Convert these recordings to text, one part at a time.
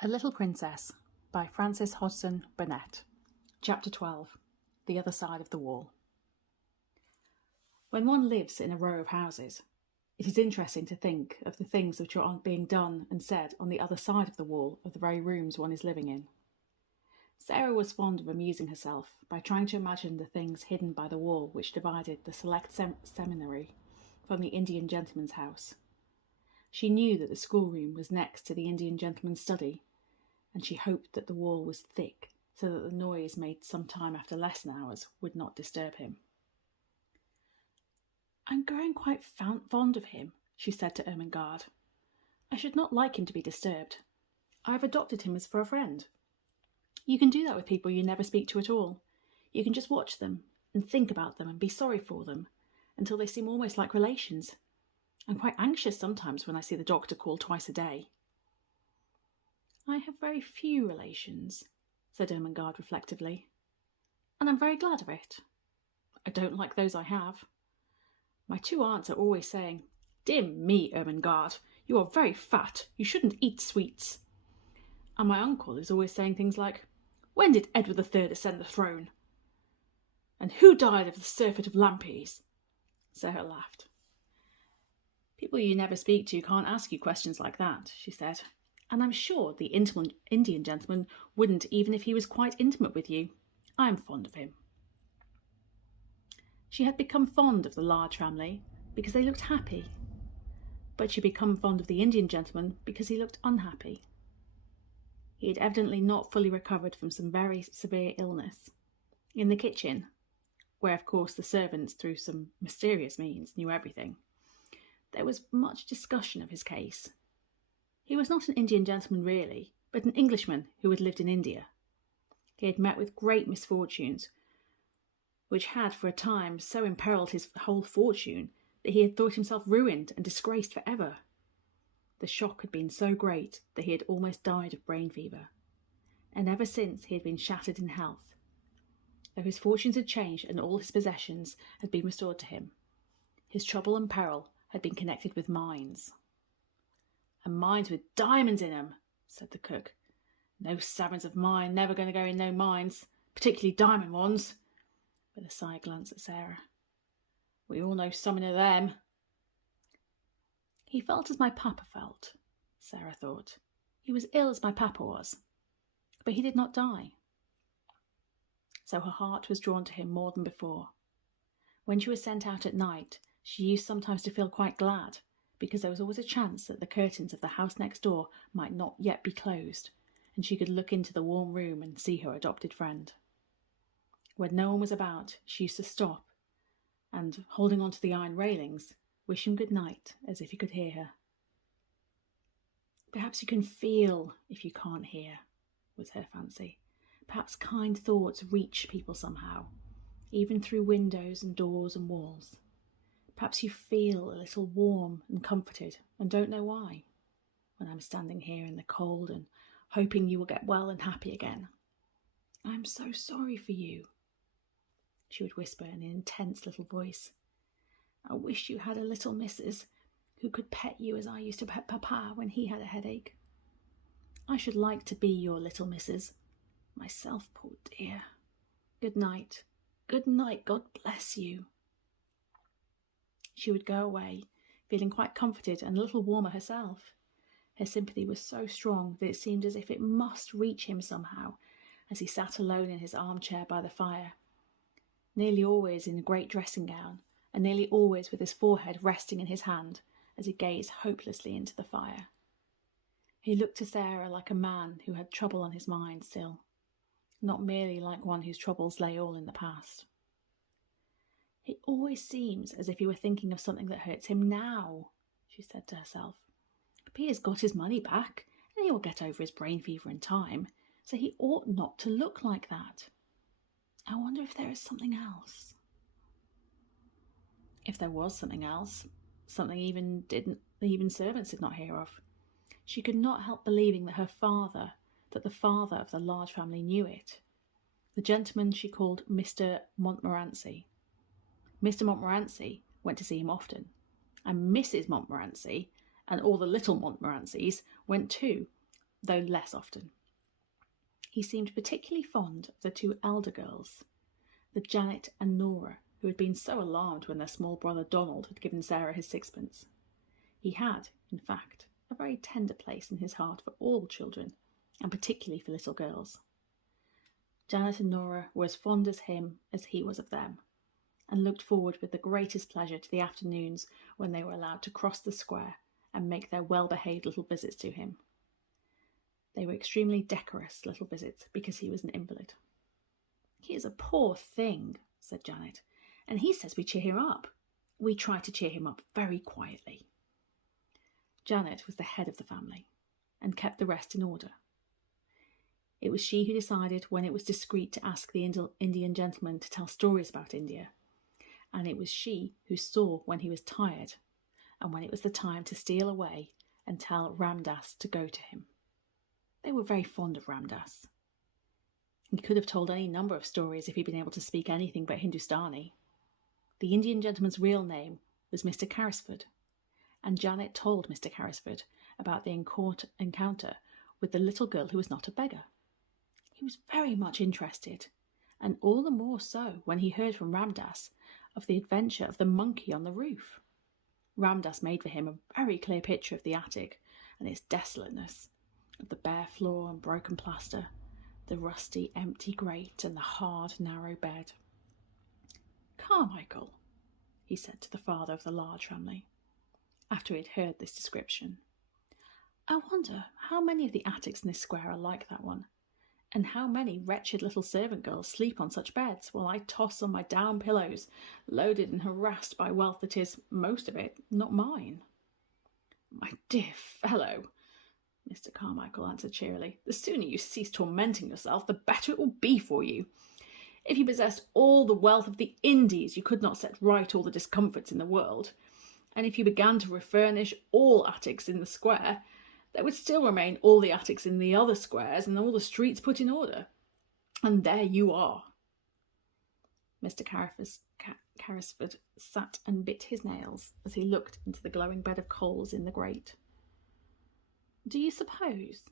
A Little Princess by Frances Hodgson Burnett. Chapter 12. The Other Side of the Wall. When one lives in a row of houses, it is interesting to think of the things which are being done and said on the other side of the wall of the very rooms one is living in. Sara was fond of amusing herself by trying to imagine the things hidden by the wall which divided the select seminary from the Indian gentleman's house. She knew that the schoolroom was next to the Indian gentleman's study, and she hoped that the wall was thick so that the noise made some time after lesson hours would not disturb him. "I'm growing quite fond of him," she said to Ermengarde. "I should not like him to be disturbed. I have adopted him as for a friend. You can do that with people you never speak to at all. You can just watch them and think about them and be sorry for them until they seem almost like relations. I'm quite anxious sometimes when I see the doctor call twice a day." "I have very few relations," said Ermengarde reflectively, "and I'm very glad of it. I don't like those I have. My two aunts are always saying, 'Dear me, Ermengarde, you are very fat, you shouldn't eat sweets.' And my uncle is always saying things like, 'When did Edward III ascend the throne? And who died of the surfeit of Lampys?'" Sarah laughed. "People you never speak to can't ask you questions like that," she said. "And I'm sure the Indian gentleman wouldn't even if he was quite intimate with you. I'm fond of him." She had become fond of the large family because they looked happy, but she had become fond of the Indian gentleman because he looked unhappy. He had evidently not fully recovered from some very severe illness. In the kitchen, where of course the servants through some mysterious means knew everything, there was much discussion of his case. He was not an Indian gentleman really, but an Englishman who had lived in India. He had met with great misfortunes, which had for a time so imperilled his whole fortune that he had thought himself ruined and disgraced for ever. The shock had been so great that he had almost died of brain fever, and ever since he had been shattered in health. Though his fortunes had changed and all his possessions had been restored to him, his trouble and peril had been connected with mines. "And mines with diamonds in 'em," said the cook. "No servants of mine never going to go in no mines, particularly diamond ones," with a side glance at Sarah. "We all know something of them." "He felt as my papa felt," Sarah thought. "He was ill as my papa was, but he did not die." So her heart was drawn to him more than before. When she was sent out at night, she used sometimes to feel quite glad, because there was always a chance that the curtains of the house next door might not yet be closed, and she could look into the warm room and see her adopted friend. When no one was about, she used to stop and, holding on to the iron railings, wish him good night as if he could hear her. "Perhaps you can feel if you can't hear," was her fancy. "Perhaps kind thoughts reach people somehow, even through windows and doors and walls. Perhaps you feel a little warm and comforted and don't know why, when I'm standing here in the cold and hoping you will get well and happy again. I'm so sorry for you," she would whisper in an intense little voice. "I wish you had a little missus who could pet you as I used to pet Papa when he had a headache. I should like to be your little missus myself, poor dear. Good night. Good night. God bless you." She would go away, feeling quite comforted and a little warmer herself. Her sympathy was so strong that it seemed as if it must reach him somehow, as he sat alone in his armchair by the fire, nearly always in a great dressing gown, and nearly always with his forehead resting in his hand as he gazed hopelessly into the fire. He looked to Sarah like a man who had trouble on his mind still, not merely like one whose troubles lay all in the past. "It always seems as if he were thinking of something that hurts him now," she said to herself. "But he has got his money back, and he will get over his brain fever in time, so he ought not to look like that. I wonder if there is something else." If there was something else, something even servants did not hear of, she could not help believing that the father of the large family knew it. The gentleman she called Mr. Montmorency. Mr. Montmorency went to see him often, and Mrs. Montmorency and all the little Montmorencys went too, though less often. He seemed particularly fond of the two elder girls, the Janet and Nora, who had been so alarmed when their small brother Donald had given Sarah his sixpence. He had, in fact, a very tender place in his heart for all children, and particularly for little girls. Janet and Nora were as fond of him as he was of them, and looked forward with the greatest pleasure to the afternoons when they were allowed to cross the square and make their well-behaved little visits to him. They were extremely decorous little visits because he was an invalid. "He is a poor thing," said Janet, "and he says we cheer him up. We try to cheer him up very quietly." Janet was the head of the family and kept the rest in order. It was she who decided when it was discreet to ask the Indian gentleman to tell stories about India, and it was she who saw when he was tired and when it was the time to steal away and tell Ramdas to go to him. They were very fond of Ramdas. He could have told any number of stories if he'd been able to speak anything but Hindustani. The Indian gentleman's real name was Mr. Carrisford, and Janet told Mr. Carrisford about the encounter with the little girl who was not a beggar. He was very much interested, and all the more so when he heard from Ramdas of the adventure of the monkey on the roof. Ramdas made for him a very clear picture of the attic and its desolateness, of the bare floor and broken plaster, the rusty, empty grate and the hard, narrow bed. "Carmichael," he said to the father of the large family, after he had heard this description, "I wonder how many of the attics in this square are like that one, and how many wretched little servant girls sleep on such beds, while I toss on my down pillows, loaded and harassed by wealth that is, most of it, not mine." "My dear fellow," Mr. Carmichael answered cheerily, "the sooner you cease tormenting yourself, the better it will be for you. If you possessed all the wealth of the Indies, you could not set right all the discomforts in the world, and if you began to refurnish all attics in the square, there would still remain all the attics in the other squares and all the streets put in order. And there you are." Mr. Carrisford sat and bit his nails as he looked into the glowing bed of coals in the grate. "Do you suppose,"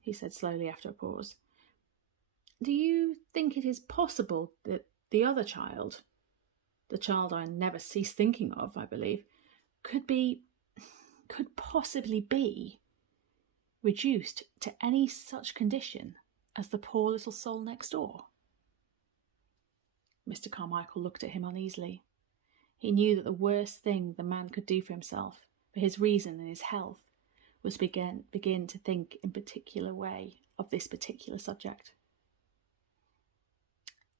he said slowly after a pause, "do you think it is possible that the other child, the child I never cease thinking of, I believe, could possibly be reduced to any such condition as the poor little soul next door?" Mr. Carmichael looked at him uneasily. He knew that the worst thing the man could do for himself, for his reason and his health, was begin to think in particular way of this particular subject.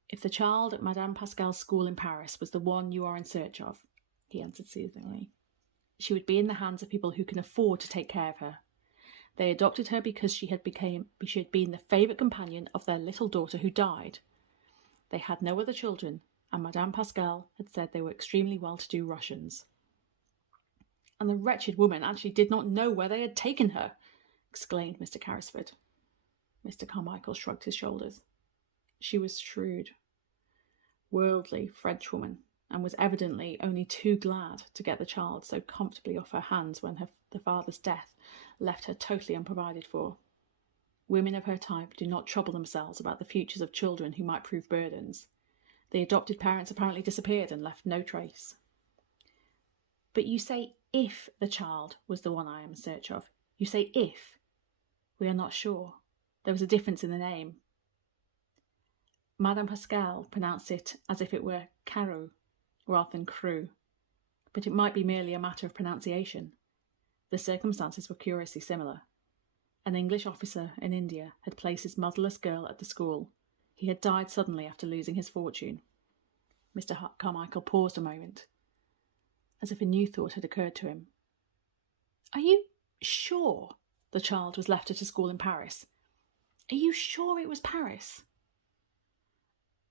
"If the child at Madame Pascal's school in Paris was the one you are in search of," he answered soothingly, "she would be in the hands of people who can afford to take care of her. They adopted her because she had been the favourite companion of their little daughter who died. They had no other children, and Madame Pascal had said they were extremely well-to-do Russians." "And the wretched woman actually did not know where they had taken her!" exclaimed Mr. Carrisford. Mr. Carmichael shrugged his shoulders. She was shrewd, worldly Frenchwoman, and was evidently only too glad to get the child so comfortably off her hands when the father's death left her totally unprovided for. Women of her type do not trouble themselves about the futures of children who might prove burdens. The adopted parents apparently disappeared and left no trace. "But you say if the child was the one I am in search of. You say if. We are not sure. There was a difference in the name. Madame Pascal pronounced it as if it were Carew rather than Crewe, but it might be merely a matter of pronunciation. The circumstances were curiously similar. An English officer in India had placed his motherless girl at the school. He had died suddenly after losing his fortune." Mr. Carmichael paused a moment, as if a new thought had occurred to him. "Are you sure the child was left at a school in Paris? Are you sure it was Paris?"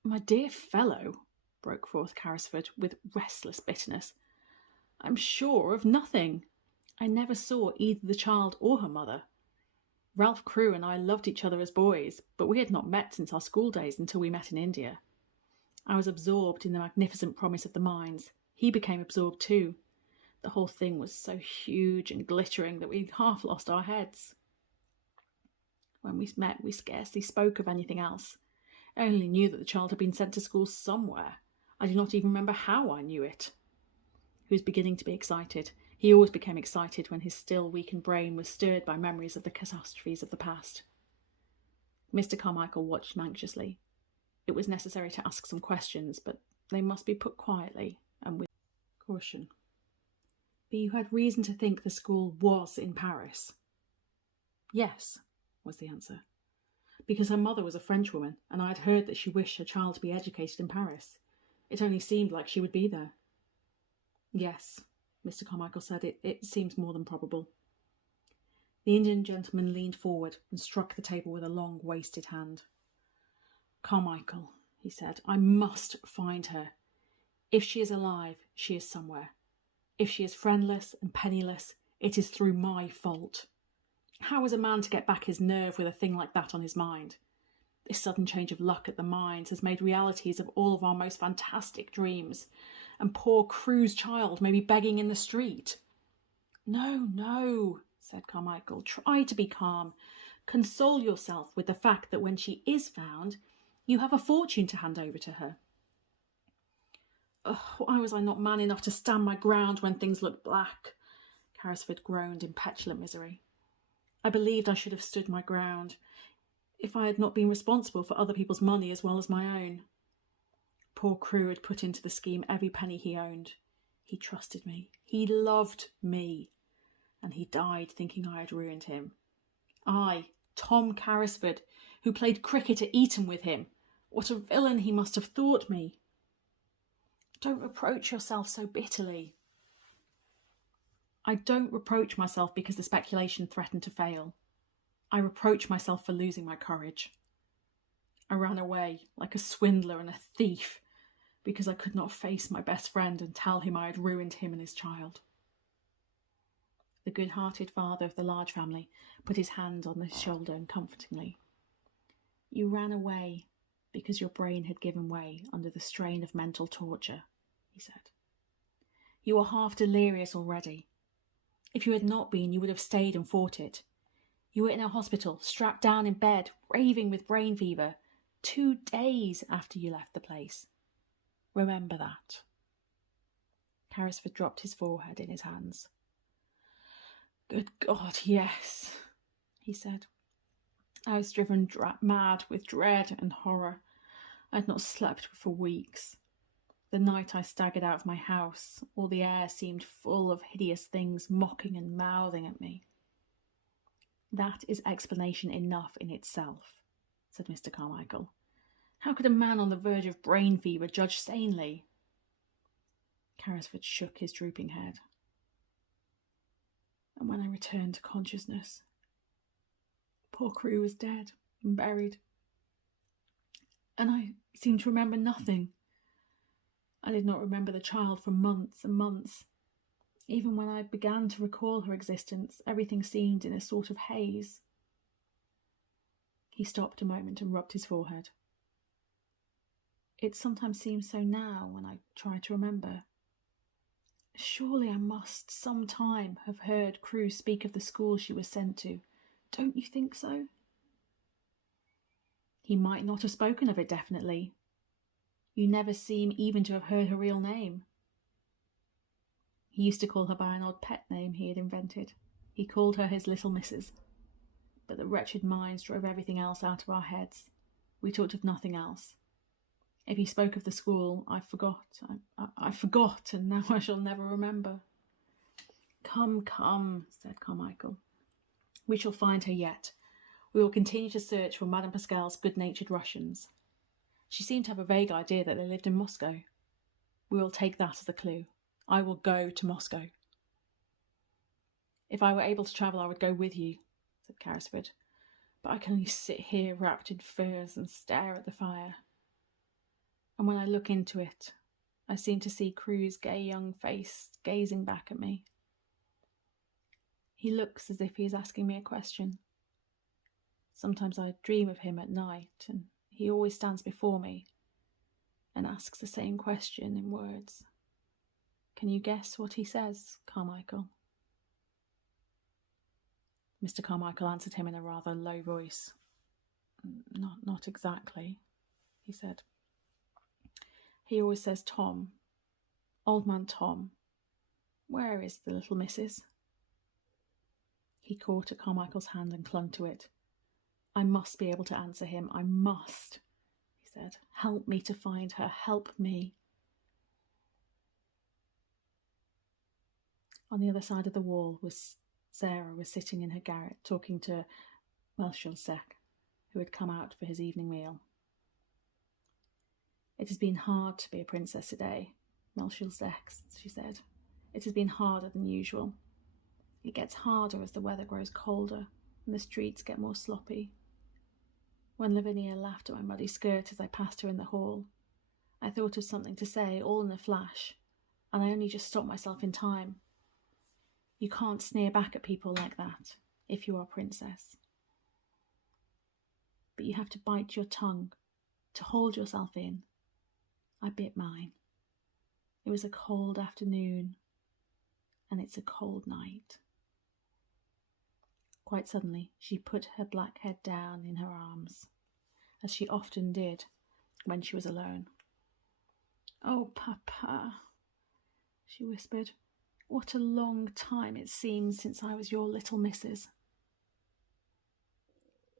"My dear fellow," broke forth Carrisford with restless bitterness, "I'm sure of nothing. I never saw either the child or her mother. Ralph Crewe and I loved each other as boys, but we had not met since our school days until we met in India. I was absorbed in the magnificent promise of the mines. He became absorbed too. The whole thing was so huge and glittering that we half lost our heads." When we met, we scarcely spoke of anything else. I only knew that the child had been sent to school somewhere. I do not even remember how I knew it. He was beginning to be excited. He always became excited when his still weakened brain was stirred by memories of the catastrophes of the past. Mr. Carmichael watched him anxiously. It was necessary to ask some questions, but they must be put quietly and with caution. But you had reason to think the school was in Paris? Yes, was the answer. Because her mother was a Frenchwoman, and I had heard that she wished her child to be educated in Paris. It only seemed like she would be there. Yes, Mr. Carmichael said, it seems more than probable. The Indian gentleman leaned forward and struck the table with a long, wasted hand. Carmichael, he said, I must find her. If she is alive, she is somewhere. If she is friendless and penniless, it is through my fault. How is a man to get back his nerve with a thing like that on his mind? This sudden change of luck at the mines has made realities of all of our most fantastic dreams, and poor Crewe's child may be begging in the street. No, said Carmichael. Try to be calm. Console yourself with the fact that when she is found, you have a fortune to hand over to her. Oh, why was I not man enough to stand my ground when things looked black? Carrisford groaned in petulant misery. I believed I should have stood my ground, if I had not been responsible for other people's money as well as my own. Poor Crewe had put into the scheme every penny he owned. He trusted me. He loved me. And he died thinking I had ruined him. I, Tom Carrisford, who played cricket at Eton with him. What a villain he must have thought me. Don't reproach yourself so bitterly. I don't reproach myself because the speculation threatened to fail. I reproach myself for losing my courage. I ran away like a swindler and a thief because I could not face my best friend and tell him I had ruined him and his child. The good-hearted father of the large family put his hand on his shoulder and comfortingly. You ran away because your brain had given way under the strain of mental torture, he said. You were half delirious already. If you had not been, you would have stayed and fought it. You were in a hospital, strapped down in bed, raving with brain fever, 2 days after you left the place. Remember that. Carrisford dropped his forehead in his hands. Good God, yes, he said. I was driven mad with dread and horror. I had not slept for weeks. The night I staggered out of my house, all the air seemed full of hideous things mocking and mouthing at me. That is explanation enough in itself, said Mr. Carmichael. How could a man on the verge of brain fever judge sanely? Carrisford shook his drooping head. And when I returned to consciousness, poor Crewe was dead and buried. And I seemed to remember nothing. I did not remember the child for months and months. Even when I began to recall her existence, everything seemed in a sort of haze. He stopped a moment and rubbed his forehead. It sometimes seems so now when I try to remember. Surely I must some time have heard Crewe speak of the school she was sent to. Don't you think so? He might not have spoken of it definitely. You never seem even to have heard her real name. He used to call her by an odd pet name he had invented. He called her his little missus. But the wretched mines drove everything else out of our heads. We talked of nothing else. If he spoke of the school, I forgot, and now I shall never remember. Come, said Carmichael. We shall find her yet. We will continue to search for Madame Pascal's good-natured Russians. She seemed to have a vague idea that they lived in Moscow. We will take that as a clue. I will go to Moscow. If I were able to travel, I would go with you, said Carrisford. But I can only sit here wrapped in furs and stare at the fire. And when I look into it, I seem to see Crewe's gay young face gazing back at me. He looks as if he is asking me a question. Sometimes I dream of him at night, and he always stands before me and asks the same question in words. Can you guess what he says, Carmichael? Mr. Carmichael answered him in a rather low voice. Not exactly, he said. He always says Tom. Old man Tom. Where is the little missus? He caught at Carmichael's hand and clung to it. I must be able to answer him. I must, he said. Help me to find her. Help me. On the other side of the wall Sarah was sitting in her garret talking to Melchizedek, who had come out for his evening meal. It has been hard to be a princess today, Melchizedek, she said. It has been harder than usual. It gets harder as the weather grows colder and the streets get more sloppy. When Lavinia laughed at my muddy skirt as I passed her in the hall, I thought of something to say all in a flash, and I only just stopped myself in time. You can't sneer back at people like that if you are a princess. But you have to bite your tongue, to hold yourself in. I bit mine. It was a cold afternoon, and it's a cold night. Quite suddenly, she put her black head down in her arms, as she often did when she was alone. Oh, Papa, she whispered, what a long time it seems since I was your little missus.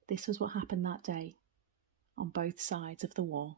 This was what happened that day, on both sides of the wall.